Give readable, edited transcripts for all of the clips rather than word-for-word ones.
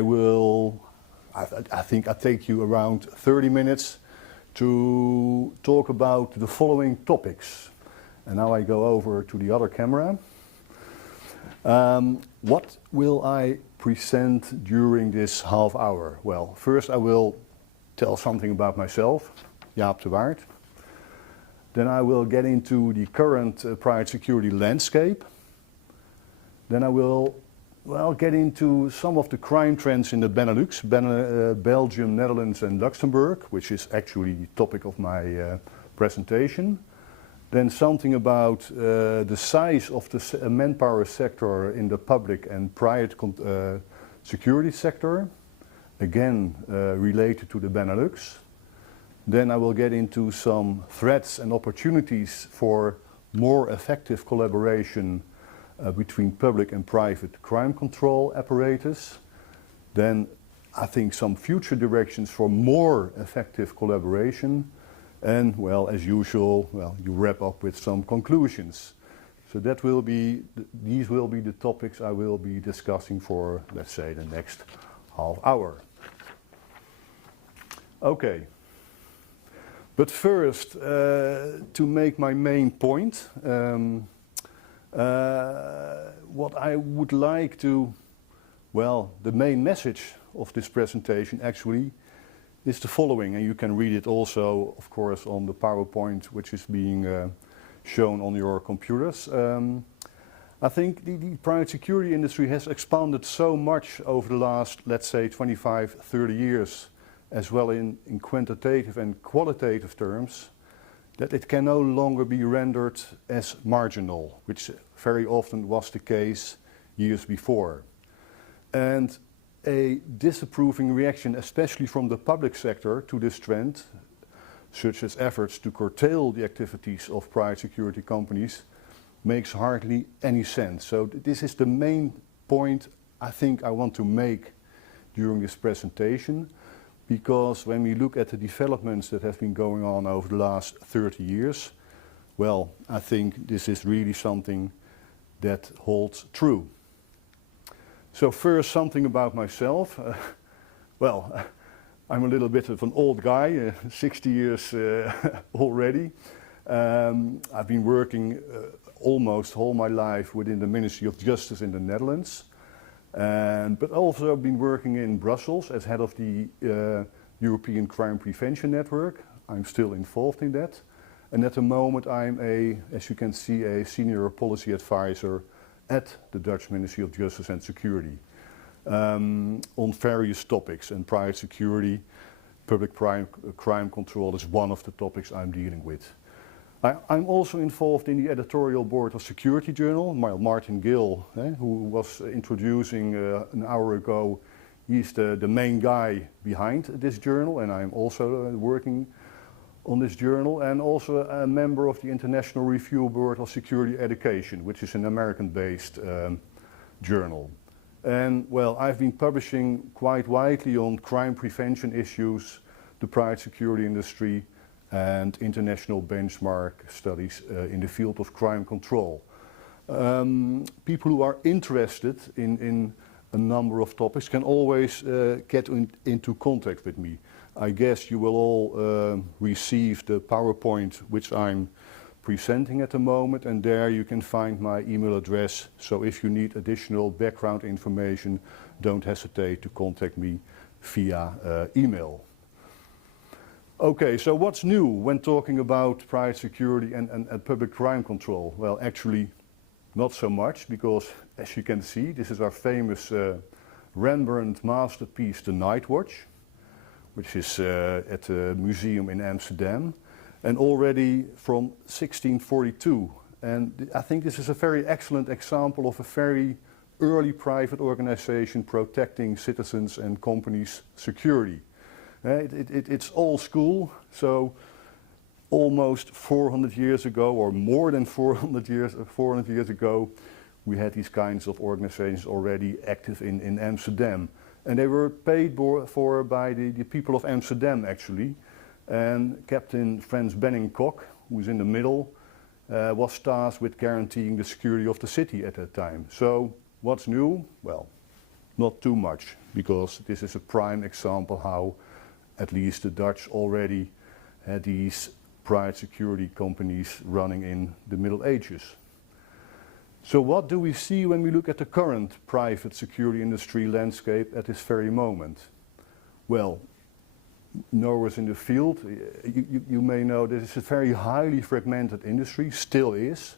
I think I take you around 30 minutes to talk about the following topics. And now I go over to the other camera. What will I present during this half hour? Well, first I will tell something about myself, Jaap de Waard. Then I will get into the current private security landscape. Then I will get into some of the crime trends in the Benelux, Belgium, Netherlands and Luxembourg, which is actually the topic of my presentation. Then something about the size of the manpower sector in the public and private security sector, again related to the Benelux. Then I will get into some threats and opportunities for more effective collaboration between public and private crime control apparatus. Then I think some future directions for more effective collaboration. And well, as usual, you wrap up with some conclusions. So that will be, these will be the topics I will be discussing for, let's say, the next half hour. Okay. But first, to make my main point, what I would like to, the main message of this presentation actually is the following, and you can read it also, of course, on the PowerPoint which is being shown on your computers. I think the private security industry has expanded so much over the last, let's say, 25, 30 years, as well in quantitative and qualitative terms, that it can no longer be rendered as marginal, which very often was the case years before. And a disapproving reaction, especially from the public sector, to this trend, such as efforts to curtail the activities of private security companies, makes hardly any sense. So this is the main point I think I want to make during this presentation, because when we look at the developments that have been going on over the last 30 years, well, I think this is really something that holds true. So first, something about myself. I'm a little bit of an old guy, 60 years already. I've been working almost all my life within the Ministry of Justice in the Netherlands. But also I've been working in Brussels as head of the European Crime Prevention Network. I'm still involved in that. And at the moment I'm as you can see, a senior policy advisor at the Dutch Ministry of Justice and Security on various topics, and private security, public crime control is one of the topics I'm dealing with. I'm also involved in the editorial board of Security Journal. Martin Gill, who was introducing an hour ago, he's the main guy behind this journal, and I'm also working on this journal, and also a member of the International Review Board of Security Education, which is an American-based journal. And well, I've been publishing quite widely on crime prevention issues, the private security industry, and international benchmark studies in the field of crime control. People who are interested in a number of topics can always get into contact with me. I guess you will all receive the PowerPoint which I'm presenting at the moment, and there you can find my email address. So if you need additional background information, don't hesitate to contact me via email. Okay, so what's new when talking about private security and public crime control? Well, actually not so much, because as you can see, this is our famous Rembrandt masterpiece, The Night Watch, which is at the museum in Amsterdam, and already from 1642. And I think this is a very excellent example of a very early private organization protecting citizens and companies' security. It's old school, so almost 400 years ago, or more than 400 years ago, we had these kinds of organizations already active in Amsterdam. And they were paid for by the people of Amsterdam, actually. And Captain Frans Benning-Kok, who's in the middle, was tasked with guaranteeing the security of the city at that time. So what's new? Well, not too much, because this is a prime example how at least the Dutch already had these private security companies running in the Middle Ages. So what do we see when we look at the current private security industry landscape at this very moment? Well, knowers in the field, you may know this is a very highly fragmented industry, still is,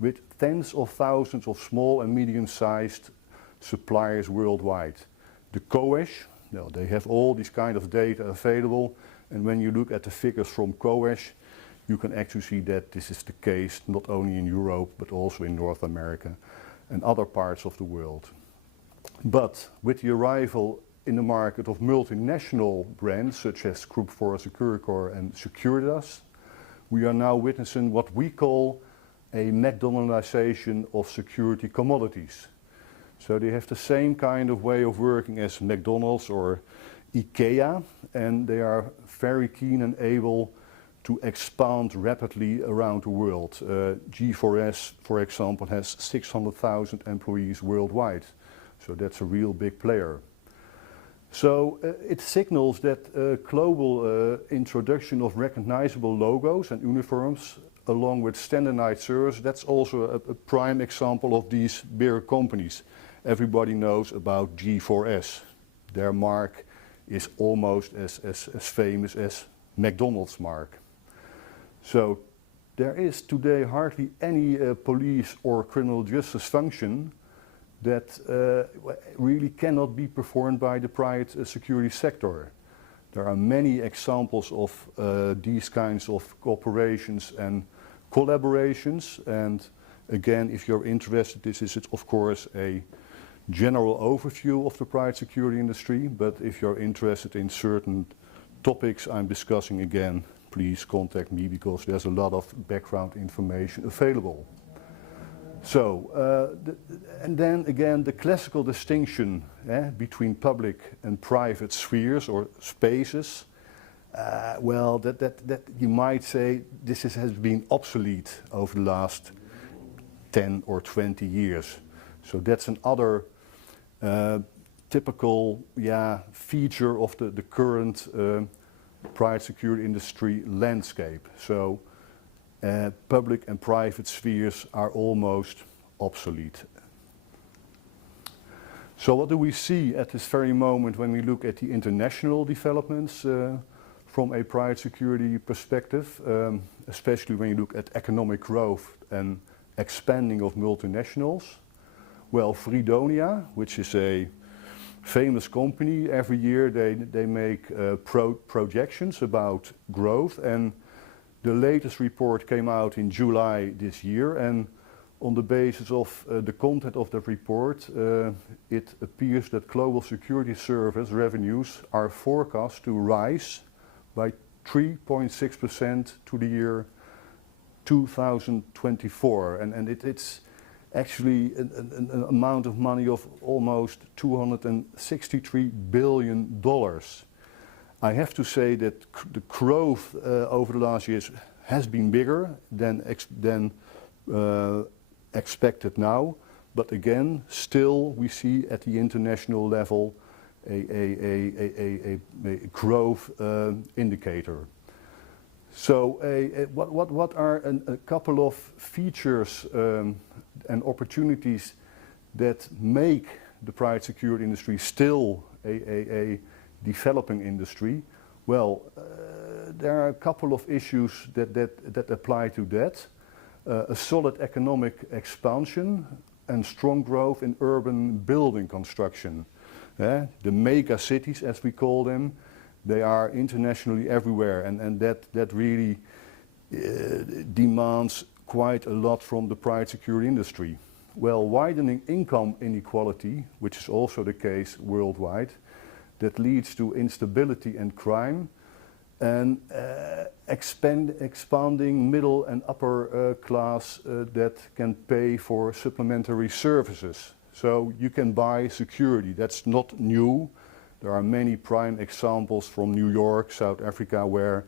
with tens of thousands of small and medium-sized suppliers worldwide. The COES, well, they have all these kind of data available, and when you look at the figures from COES, you can actually see that this is the case not only in Europe but also in North America and other parts of the world. But with the arrival in the market of multinational brands such as Group 4 Securicor and Securitas, we are now witnessing what we call a McDonaldization of security commodities. So they have the same kind of way of working as McDonald's or IKEA, and they are very keen and able to expand rapidly around the world. G4S, for example, has 600,000 employees worldwide, so that's a real big player. So it signals that global introduction of recognizable logos and uniforms along with standardized service, that's also a prime example of these bigger companies. Everybody knows about G4S. Their mark is almost as famous as McDonald's mark. So there is today hardly any police or criminal justice function that really cannot be performed by the private security sector. There are many examples of these kinds of cooperations and collaborations, and again, if you're interested, this is of course a general overview of the private security industry, but if you're interested in certain topics I'm discussing again, please contact me because there's a lot of background information available. So, and then again, the classical distinction between public and private spheres or spaces, well, that you might say this has been obsolete over the last 10 or 20 years. So that's another typical feature of the current private security industry landscape. So public and private spheres are almost obsolete. So what do we see at this very moment when we look at the international developments from a private security perspective, especially when you look at economic growth and expanding of multinationals? Well, Freedonia, which is a famous company, every year they make projections about growth, and the latest report came out in July this year, and on the basis of the content of the report, it appears that global security service revenues are forecast to rise by 3.6% to the year 2024, and it's actually an amount of money of almost $263 billion. I have to say that the growth over the last years has been bigger than expected now, but again, still we see at the international level a growth indicator. So what are a couple of features and opportunities that make the private security industry still a developing industry? Well, there are a couple of issues that apply to that. A solid economic expansion and strong growth in urban building construction. The mega cities, as we call them, they are internationally everywhere, and that really demands quite a lot from the private security industry. Well, widening income inequality, which is also the case worldwide, that leads to instability and crime, and expanding middle and upper class that can pay for supplementary services. So you can buy security, that's not new. There are many prime examples from New York, South Africa, where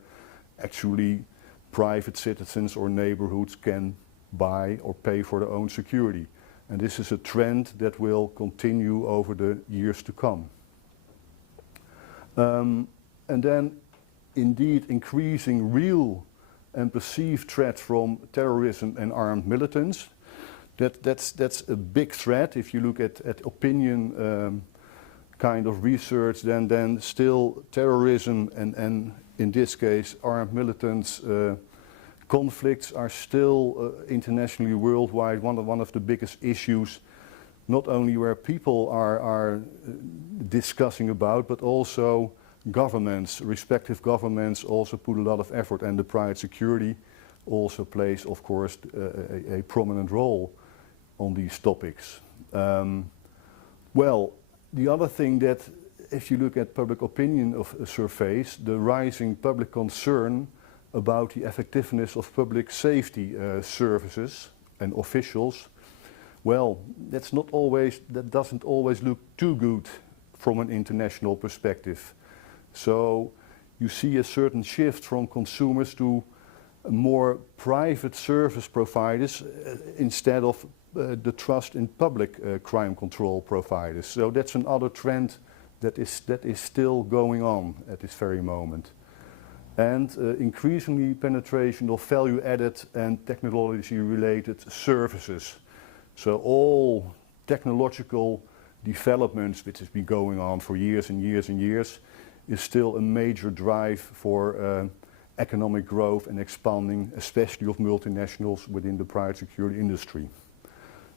actually private citizens or neighborhoods can buy or pay for their own security. And this is a trend that will continue over the years to come. And then indeed increasing real and perceived threat from terrorism and armed militants. That's a big threat. If you look at opinion kind of research, then still terrorism and in this case armed militants conflicts are still internationally, worldwide, one of the biggest issues, not only where people are discussing about, but also governments, respective governments also put a lot of effort, and the private security also plays, of course, a prominent role on these topics. Well, the other thing that, if you look at public opinion of surveys, the rising public concern about the effectiveness of public safety services and officials, well, that doesn't always look too good from an international perspective. So you see a certain shift from consumers to more private service providers instead of the trust in public crime control providers. So that's another trend that is still going on at this very moment. And increasingly penetration of value-added and technology-related services. So all technological developments, which has been going on for years and years and years, is still a major drive for economic growth and expanding, especially of multinationals within the private security industry.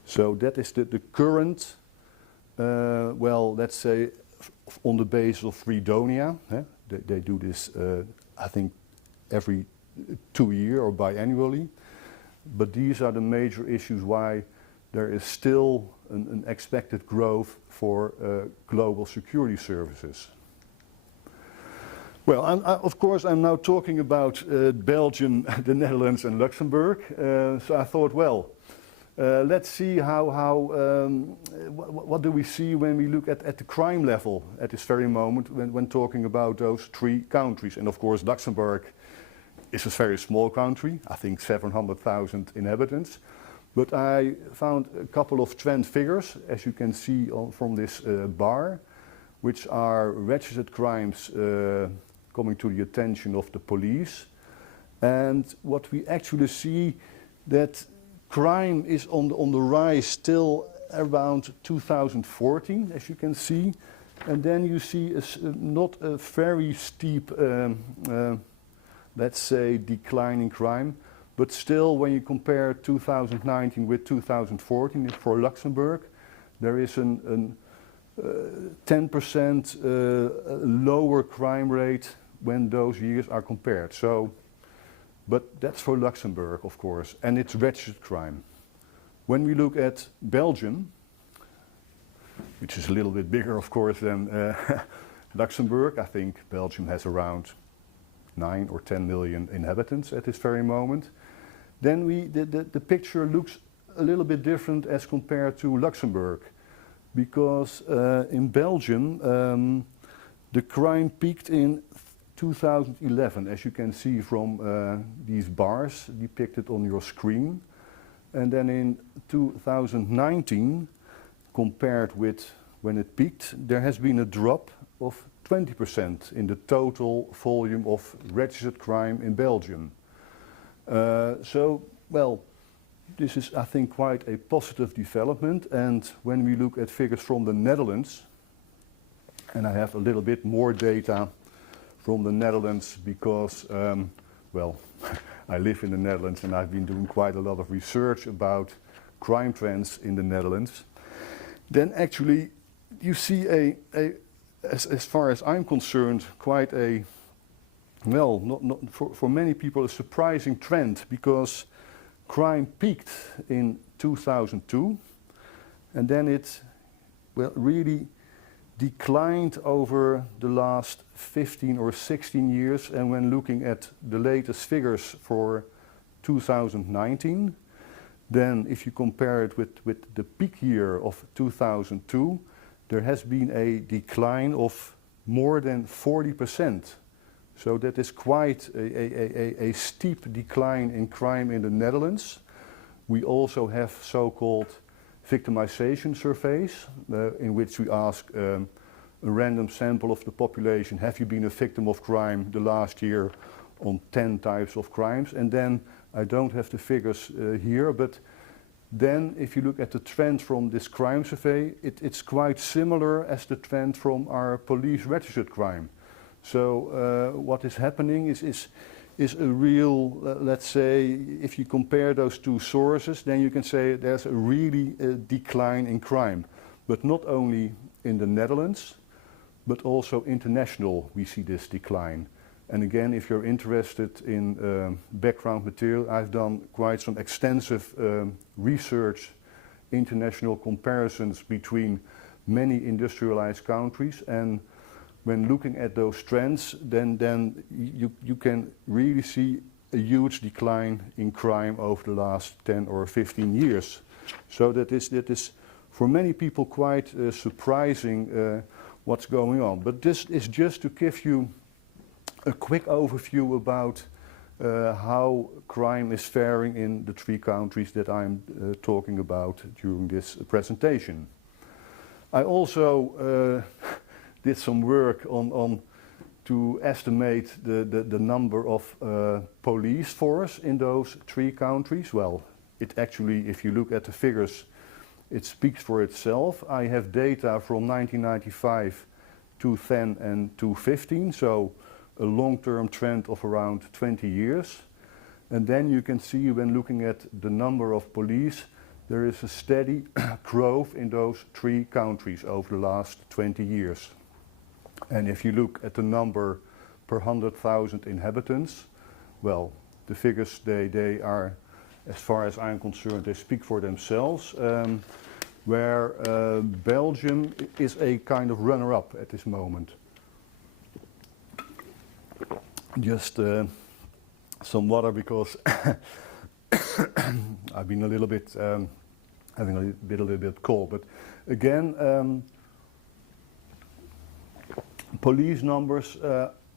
So that is the current, well, let's say, on the basis of Freedonia. They do this, I think, every 2 years or biannually. But these are the major issues why there is still an expected growth for global security services. Well, of course, I'm now talking about Belgium, the Netherlands and Luxembourg. So I thought, well, let's see what do we see when we look at the crime level at this very moment when talking about those 3 countries. And of course, Luxembourg is a very small country, I think 700,000 inhabitants. But I found a couple of trend figures, as you can see from this bar, which are registered crimes coming to the attention of the police. And what we actually see, that crime is on the rise still around 2014, as you can see. And then you see not a very steep, let's say, decline in crime. But still, when you compare 2019 with 2014 for Luxembourg, there is a 10% lower crime rate when those years are compared. So, but that's for Luxembourg, of course, and it's registered crime. When we look at Belgium, which is a little bit bigger, of course, than Luxembourg, I think Belgium has around 9 or 10 million inhabitants at this very moment. Then the picture looks a little bit different as compared to Luxembourg, because in Belgium the crime peaked in 2011, as you can see from these bars depicted on your screen. And then in 2019, compared with when it peaked, there has been a drop of 20% in the total volume of registered crime in Belgium. So, well, this is, I think, quite a positive development. And when we look at figures from the Netherlands, and I have a little bit more data from the Netherlands because, well, I live in the Netherlands and I've been doing quite a lot of research about crime trends in the Netherlands. Then actually you see as far as I'm concerned, quite a, well, not for many people, a surprising trend, because crime peaked in 2002 and then it, well, really declined over the last 15 or 16 years. And when looking at the latest figures for 2019, then if you compare it with the peak year of 2002, there has been a decline of more than 40%. So that is quite a steep decline in crime in the Netherlands. We also have so-called victimization surveys in which we ask a random sample of the population. Have you been a victim of crime the last year on 10 types of crimes? And then, I don't have the figures here, but then if you look at the trend from this crime survey, it's quite similar as the trend from our police registered crime. So what is happening is a real, let's say, if you compare those two sources, then you can say there's a really decline in crime. But not only in the Netherlands, but also international we see this decline. And again, if you're interested in background material, I've done quite some extensive research, international comparisons between many industrialized countries, and when looking at those trends, then you can really see a huge decline in crime over the last 10 or 15 years. So that is for many people quite surprising what's going on. But this is just to give you a quick overview about how crime is faring in the 3 countries that I'm talking about during this presentation. I also did some work on to estimate the number of police force in those 3 countries. Well, it actually, if you look at the figures, it speaks for itself. I have data from 1995, 2010 and 2015, so a long-term trend of around 20 years. And then you can see when looking at the number of police, there is a steady growth in those 3 countries over the last 20 years. And if you look at the number per 100,000 inhabitants, well, the figures, they are, as far as I'm concerned, they speak for themselves, where Belgium is a kind of runner-up at this moment. Just some water because I've been a little bit, having a little bit cold, but again, police numbers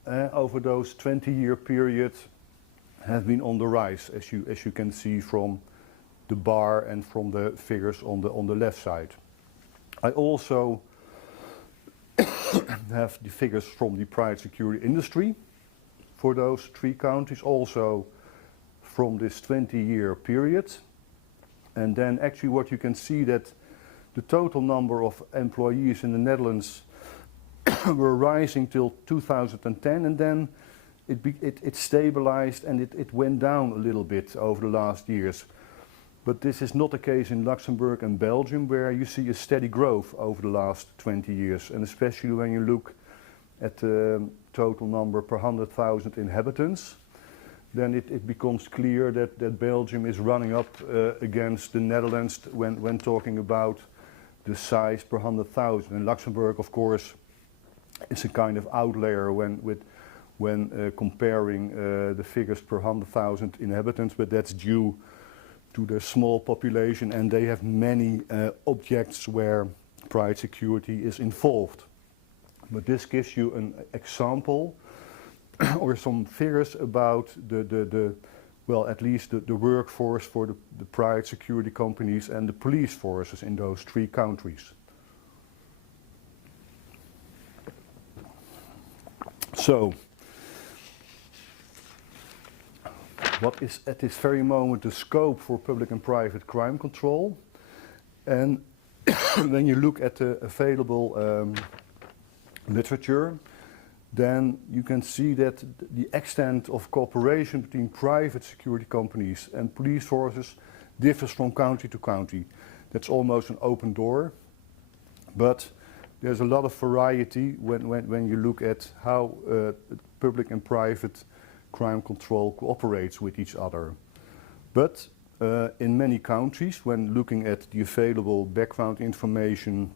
over those 20-year period have been on the rise, as you can see from the bar and from the figures on the left side. I also have the figures from the private security industry for those 3 countries, also from this 20-year period. And then actually what you can see that the total number of employees in the Netherlands were rising till 2010, and then it stabilized and it went down a little bit over the last years. But this is not the case in Luxembourg and Belgium, where you see a steady growth over the last 20 years, and especially when you look at the total number per 100,000 inhabitants, then it becomes clear that Belgium is running up against the Netherlands when talking about the size per 100,000. And Luxembourg, of course, is a kind of outlier when comparing the figures per 100,000 inhabitants, but that's due to their small population, and they have many objects where private security is involved. But this gives you an example or some figures about well, at least the workforce for the private security companies and the police forces in those 3 countries. So, what is at this very moment the scope for public and private crime control? And when you look at the available literature, then you can see that the extent of cooperation between private security companies and police forces differs from country to country. That's almost an open door, but there's a lot of variety when you look at how public and private crime control cooperates with each other. But in many countries, when looking at the available background information,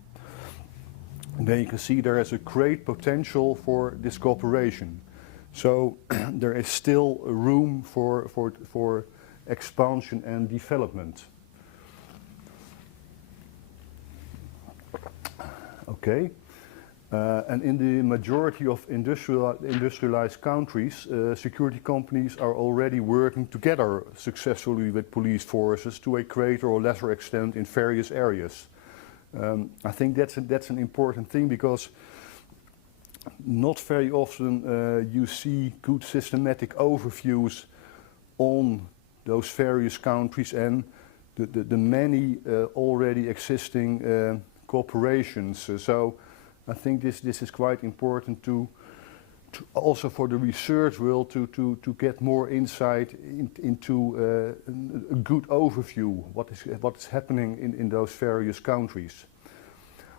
then you can see there is a great potential for this cooperation. So there is still room for expansion and development. Okay, and in the majority of industrialized countries, security companies are already working together successfully with police forces to a greater or lesser extent in various areas. I think that's an important thing, because not very often you see good systematic overviews on those various countries and the many already existing corporations. So I think this is quite important to also for the research world to get more insight into a good overview what is happening in those various countries.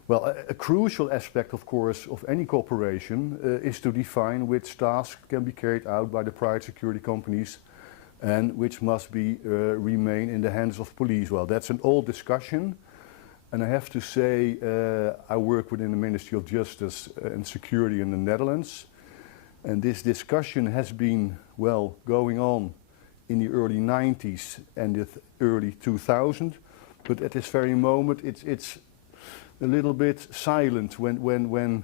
Well, a crucial aspect, of course, of any cooperation is to define which tasks can be carried out by the private security companies and which must be remain in the hands of police. Well, that's an old discussion, and I have to say I work within the Ministry of Justice and Security in the Netherlands, and this discussion has been, well, going on in the early 90s and the early 2000s, but at this very moment it's a little bit silent when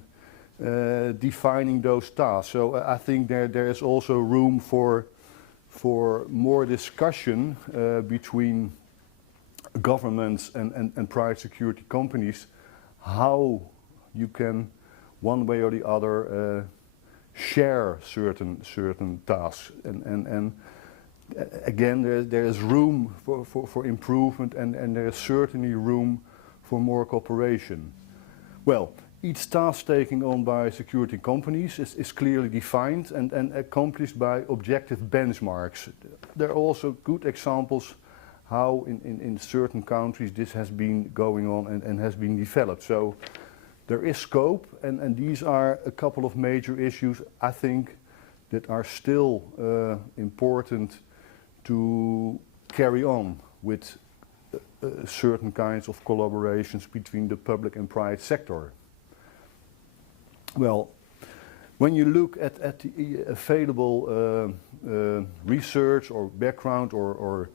defining those tasks. So I think there is also room for more discussion between governments and private security companies, how you can, one way or the other, share certain tasks. And again, there is room for improvement, and there is certainly room for more cooperation. Well, each task taken on by security companies is clearly defined and accomplished by objective benchmarks. There are also good examples how in certain countries this has been going on and has been developed. So there is scope, and these are a couple of major issues, I think, that are still important to carry on with certain kinds of collaborations between the public and private sector. Well, when you look at the available research or background or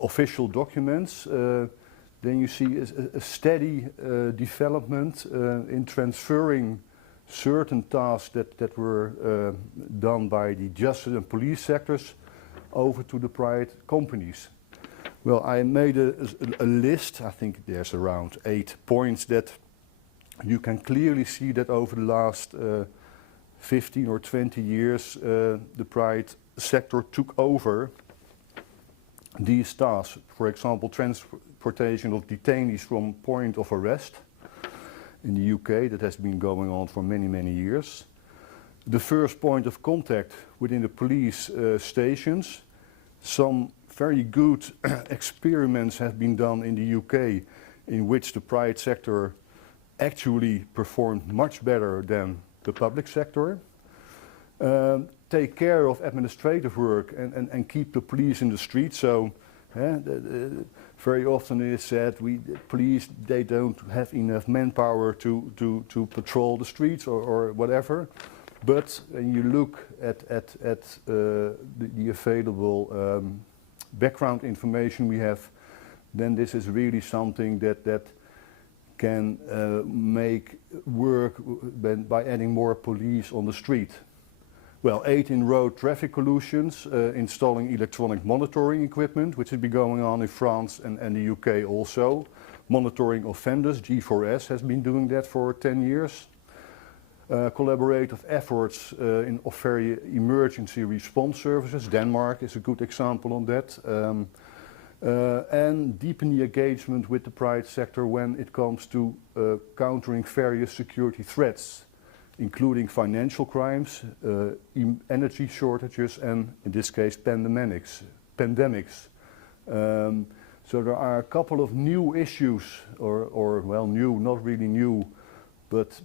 official documents, then you see a steady development in transferring certain tasks that were done by the justice and police sectors over to the private companies. Well, I made a list. I think there's around 8 points that you can clearly see that over the last 15 or 20 years the private sector took over these tasks. For example, transportation of detainees from point of arrest in the UK, that has been going on for many years. The first point of contact within the police stations. Some very good experiments have been done in the UK in which the private sector actually performed much better than the public sector. Take care of administrative work and keep the police in the street. So very often it is said police, they don't have enough manpower to patrol the streets or whatever. But when you look at the available background information we have, then this is really something that can make work by adding more police on the street. Well, 8 in road traffic collisions, installing electronic monitoring equipment, which has been going on in France and the UK also. Monitoring offenders, G4S has been doing that for 10 years. Collaborative efforts of very emergency response services. Denmark is a good example on that. And deepen the engagement with the private sector when it comes to countering various security threats, including financial crimes, energy shortages, and in this case pandemics. So there are a couple of new issues, or well, new, not really new, but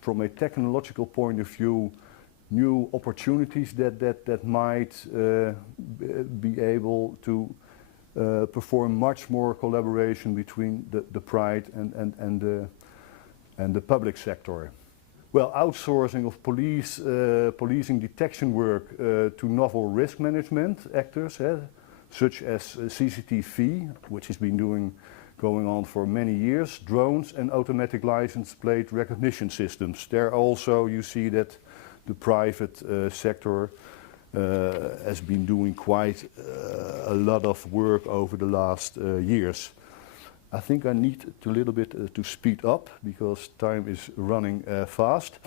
from a technological point of view, new opportunities that might be able to perform much more collaboration between the private and the public sector. Well, outsourcing of policing detection work to novel risk management actors, such as CCTV, which has been going on for many years, drones and automatic license plate recognition systems. There also you see that the private sector has been doing quite a lot of work over the last years. I think I need to a little bit to speed up because time is running fast.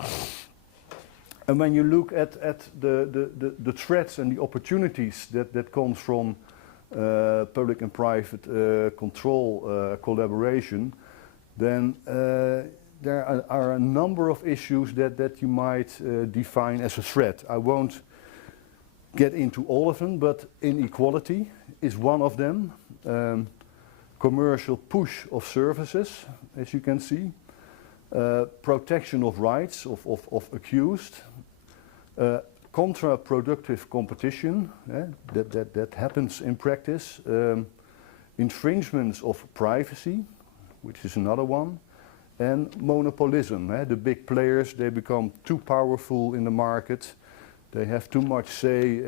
And when you look at the threats and the opportunities that comes from public and private control collaboration, then there are a number of issues that you might define as a threat. I won't get into all of them, but inequality is one of them. Commercial push of services, as you can see. Protection of rights of accused. Counterproductive competition, that happens in practice. Infringements of privacy, which is another one. And monopolism, the big players, they become too powerful in the market. They have too much say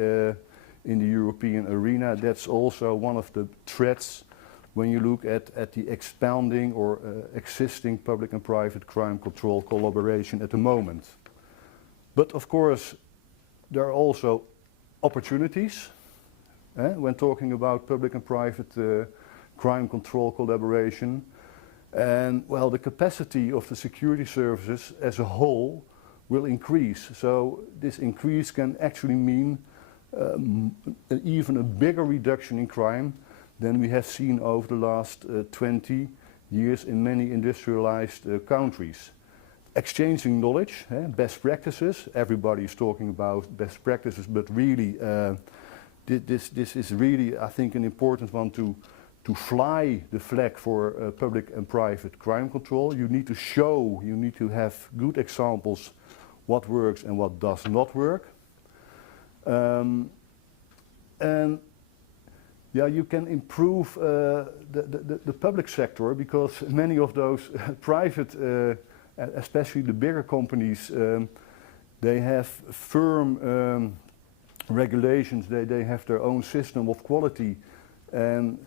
in the European arena. That's also one of the threats when you look at the expanding or existing public and private crime control collaboration at the moment. But of course, there are also opportunities when talking about public and private crime control collaboration. And well, the capacity of the security services as a whole will increase. So this increase can actually mean even a bigger reduction in crime than we have seen over the last 20 years in many industrialized countries. Exchanging knowledge, best practices. Everybody is talking about best practices, but really this is really, I think, an important one to fly the flag for public and private crime control. You need to show, you need to have good examples what works and what does not work. And yeah, you can improve the public sector, because many of those private, especially the bigger companies, they have firm regulations, they have their own system of quality, and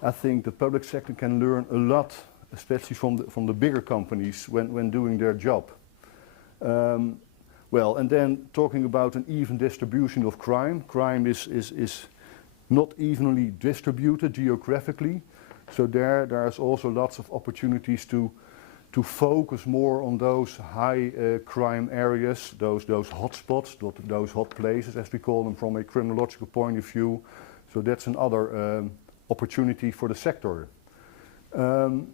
I think the public sector can learn a lot, especially from the bigger companies when doing their job. Well, and then talking about an even distribution of crime. Crime is not evenly distributed geographically, so there's also lots of opportunities to focus more on those high crime areas, those hotspots, those hot places, as we call them from a criminological point of view. So that's another opportunity for the sector. And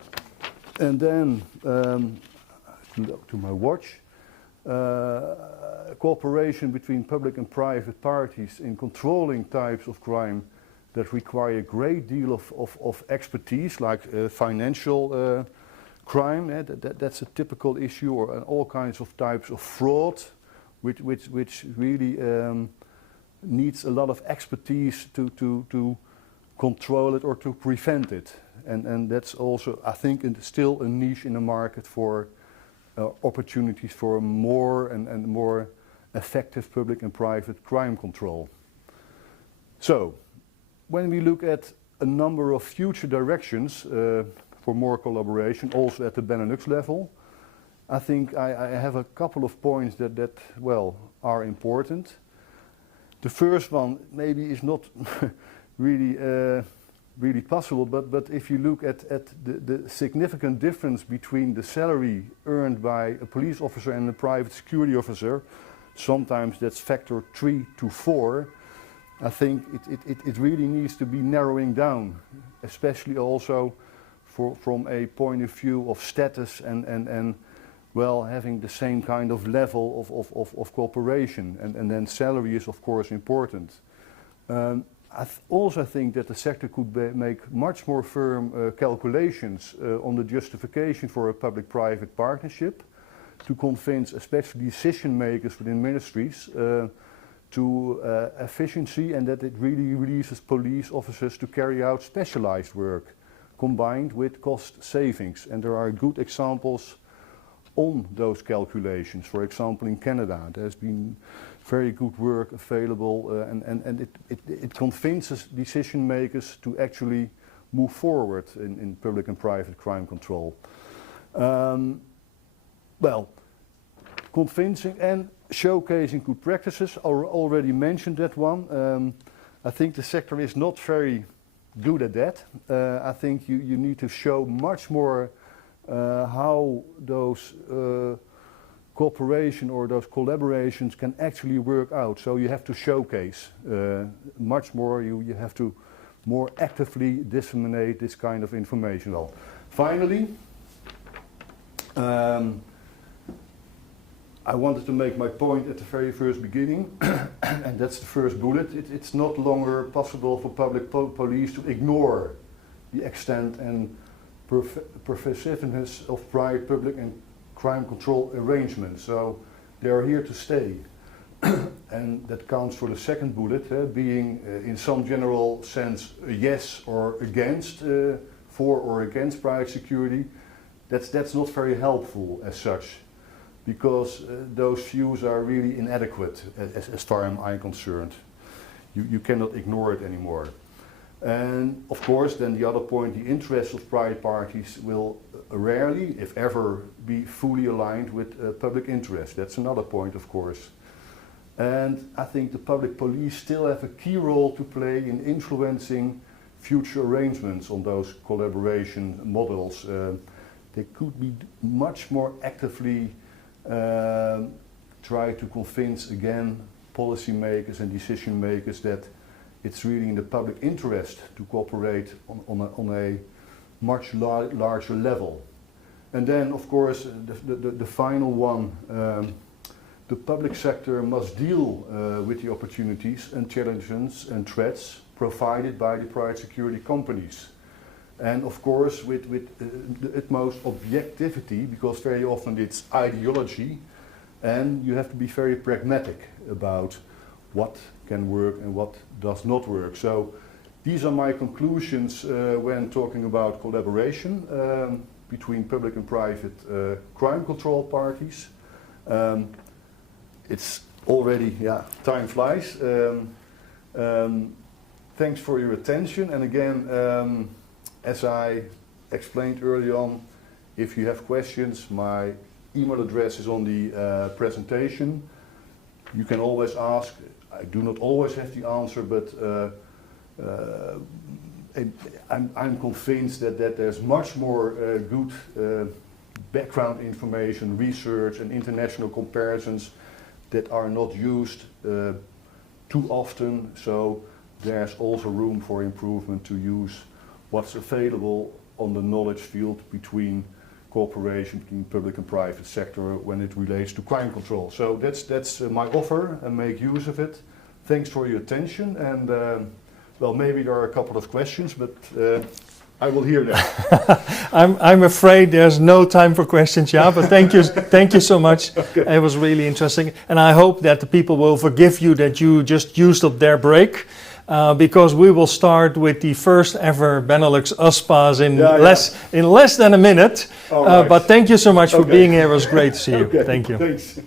then, to my watch, cooperation between public and private parties in controlling types of crime that require a great deal of expertise, like financial crime, that's a typical issue, or all kinds of types of fraud, which really needs a lot of expertise to control it or to prevent it. And that's also, I think, still a niche in the market for opportunities for more and more effective public and private crime control. So, when we look at a number of future directions for more collaboration, also at the Benelux level, I think I have a couple of points that well, are important. The first one maybe is not really possible, but if you look at the significant difference between the salary earned by a police officer and a private security officer, sometimes that's factor 3 to 4, I think it really needs to be narrowing down, especially also from a point of view of status and well, having the same kind of level of cooperation, and then salary is of course important. I also think that the sector could make much more firm calculations on the justification for a public-private partnership to convince especially decision makers within ministries to efficiency, and that it really releases police officers to carry out specialized work combined with cost savings. And there are good examples on those calculations. For example, in Canada, there's been very good work available, and it convinces decision makers to actually move forward in public and private crime control. Well, convincing and showcasing good practices, I already mentioned that one. I think the sector is not very good at that. I think you need to show much more how those cooperation or those collaborations can actually work out. So you have to showcase much more, you have to more actively disseminate this kind of information. Well, finally, I wanted to make my point at the very first beginning, and that's the first bullet. It's not longer possible for public police to ignore the extent and pervasiveness of private, public and crime control arrangements. So they are here to stay. And that counts for the second bullet, being in some general sense a yes or against, for or against private security. That's not very helpful as such, because those views are really inadequate as far as I'm concerned. You cannot ignore it anymore. And of course, then the other point, the interests of private parties will rarely, if ever, be fully aligned with public interest. That's another point, of course. And I think the public police still have a key role to play in influencing future arrangements on those collaboration models. They could be much more actively try to convince again policymakers and decision makers that it's really in the public interest to cooperate on a much larger level. And then, of course, the final one, the public sector must deal with the opportunities and challenges and threats provided by the private security companies. And of course with the utmost objectivity, because very often it's ideology, and you have to be very pragmatic about what can work and what does not work. So these are my conclusions when talking about collaboration between public and private crime control parties. It's already, time flies. Thanks for your attention, and again, as I explained early on, if you have questions, my email address is on the presentation. You can always ask. I do not always have the answer, but I'm convinced that there's much more good background information, research and international comparisons that are not used too often. So there's also room for improvement to use what's available on the knowledge field between cooperation between public and private sector when it relates to crime control. So that's my offer, and make use of it. Thanks for your attention, and well, maybe there are a couple of questions, but I will hear them. I'm afraid there's no time for questions, Jaap, but thank you so much. Okay. It was really interesting, and I hope that the people will forgive you that you just used up their break. Because we will start with the first ever Benelux USPAs in less than a minute. Right. But thank you so much for being here. It was great to see you. Okay. Thank you. Thanks.